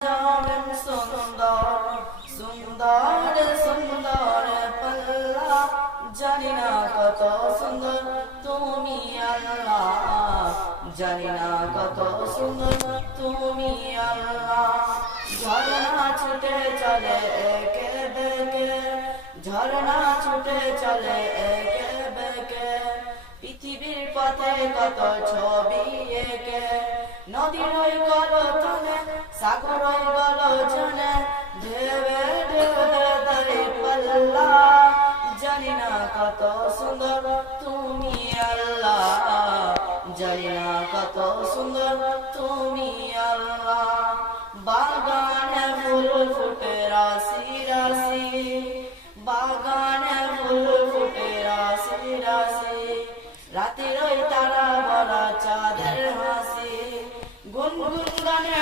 জানেন সুন্দর সুন্দর সুন্দর পাল্লা জানি না কত সুন্দর তুমি আল্লাহ জানি না কত সুন্দর তুমি আল্লাহ ঝরনা ছুটে চলে একে বেকে ঝরনা ছুটে চলে একে বেকে পৃথিবীর পথে কত ছবি একে নদীর ওই গলতনে সাগর ওই গলজনে ঢেবে ঢেবে তারে পাল্লা জানি না কত সুন্দর তুমি আল্লাহ জানি না কত সুন্দর তুমি আল্লাহ বাগানে ফুল ফুটে রাশি রাশি বাগানে ফুল ফুটে রাশি রাশি রাতের ওই তারা ভরা চাঁদের হাসি গুনগুন গানে